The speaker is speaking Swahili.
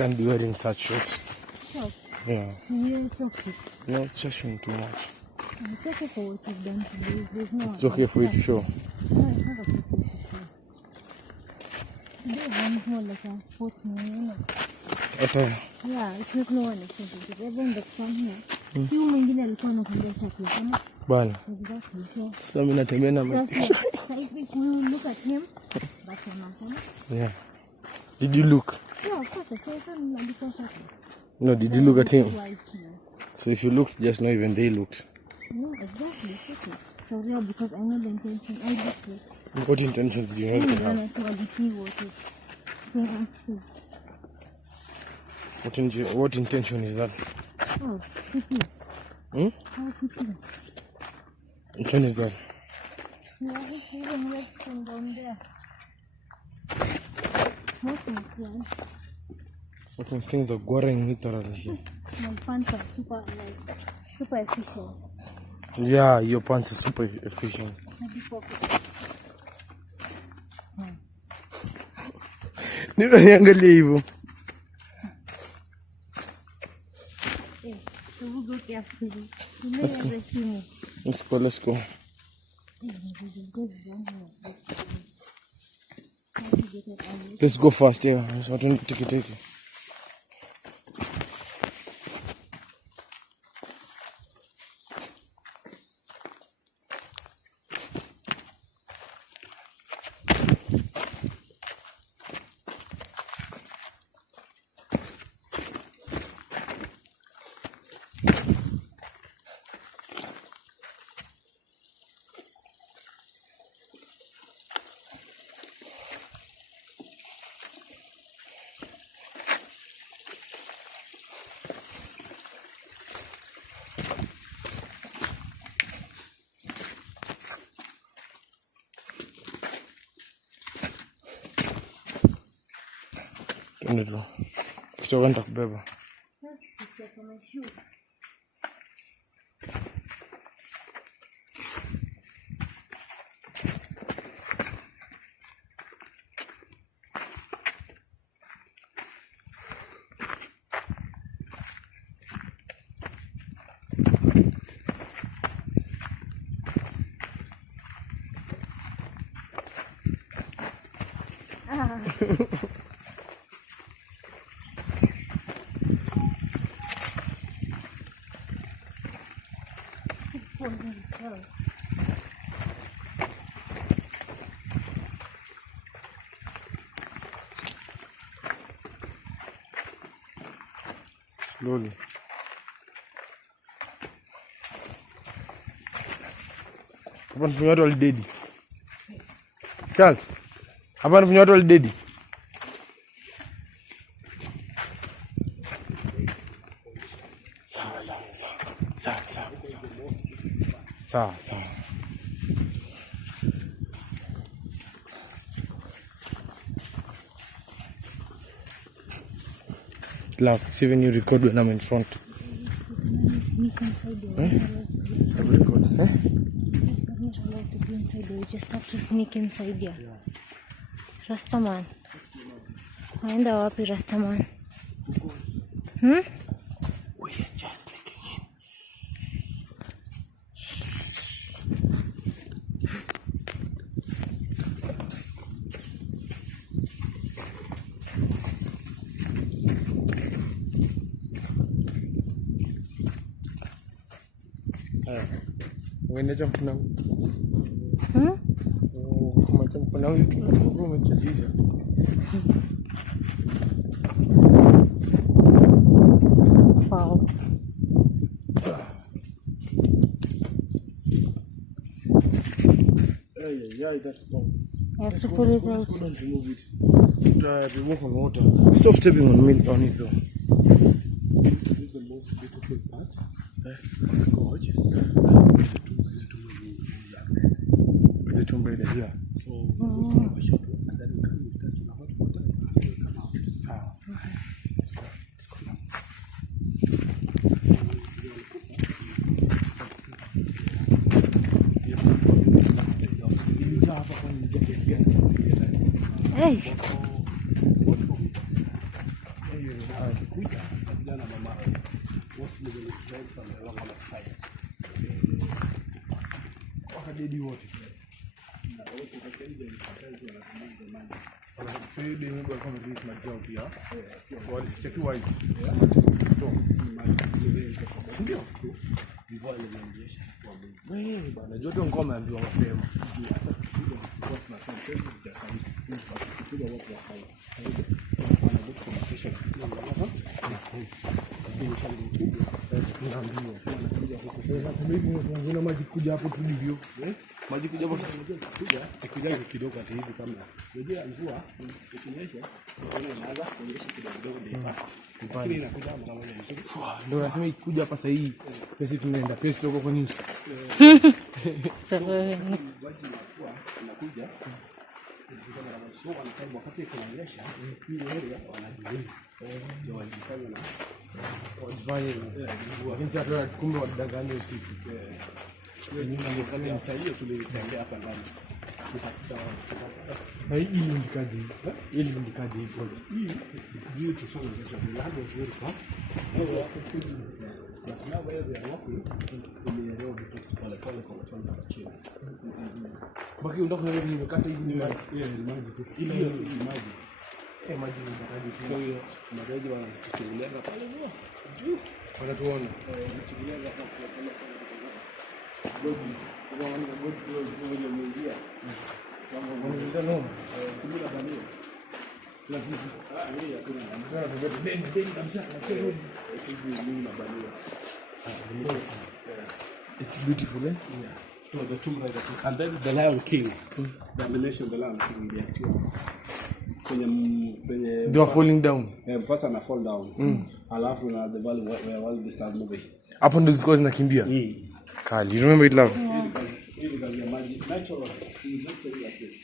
can't be wearing such shorts. Shorts? Yeah. You're toxic. No, it's just showing too much. It's okay for what you've done today. There's no It's okay for you to show. No, it's not okay for you to show. Today is more like a sports meal. Yeah, it's not no one expensive. Everyone that's come here. Few mwingine alikuwa anakuambia chakula. Bana. Exactly. So mimi natembea na so if you look at him, that's a man. Yeah. Did you look? Yeah, of course. I saw him like chocolate. No, did you look at him? White, yeah. So if you looked, just know even they looked. No, exactly. Okay. So real because I know the intention. I just look. What intention did you know? I saw the sea water. What intention is that? Oh, pretty. How pretty. Which one is that? Yeah, it's even less from down there. Fucking things are growing literally here. My pants are super efficient. Yeah, your pants are super efficient. Niangalia hivyo. Let's go. Let's go. Let's go fast, yeah. So I don't take it. Ndio. Kichwa gani takubeba? Slowly. Hapana fanya watu walidedi. Charles. Hapana fanya watu walidedi. Sawa. Love, see when you record when I'm in front. Sneak inside there. Record, You're not allowed to be inside there. You just have to sneak inside there. Yeah. Rastaman. Waenda wapi Rastaman? We are just sneaking in. When jump now. Oh, jump now. You can go with the leader. Wow. Yeah, that's gone. I have to pull it out. Let's go and remove it. We walk on water. Stop stepping on it though. This is the most beautiful part. Gorge. The tomb raider here. So we shot and then we come in the hot water and we come out. Let's go now. Hey. along on that side. Wakadedi wote. Na wote wakaenda mfatazi wanatumia zamani. So you didn't go come this my job here. What is check white? So ndio before ile mediation kwa mimi. Wewe bana joto ngoma ambiwa mapema. Sasa kwa tunasema service just kupiga watu wa kawaida. Ana book conversation. Kuna maji kuja hapo tu hivyo. Maji kuja hapo kuja ikija kidogo hata hivi kama. Unajua mvua ikinyesha inaanza kuonyesha kidogo ndio. Lakini inakuja mara moja. Ndio nasema ikuja hapa sasa hii. Pesa tunaenda pesa huko kwa nini? Sasa inakuja so wanataka wakati kuonyesha hii area wanajiwezi ndio wanajifanya na wajifanye lakini sasa kumbe wadanganya usiku hiyo nyumba ndio kama msaidie tulitembea hapa ndani na hii indikaji ili indikaji hiyo hii tusome kesho bila hapo zuri kwa na wewe ya wapi umeelewa vitu pale kwa chini baki unataka nini nimekata hivi ni maji tu ile maji maji ni sio hiyo maji wanachukulianga pale juu wanatuona wanachukulianga hapo gogi wanaona gogi ile imeingia wanaenda no sibila bania lazima yeye hakuna mzee ndio kabisa na sio hivi na bania it's beautiful yeah. So the tomb raider and then the Lion King, the animation the Lion King ile actually kwenye they are falling down. First and fall down. Alafu na the valley where all the stars moving. Hapo ndo ziko zinakimbia. Kali, you remember it love? Ili kali ya maji natural, natural like this.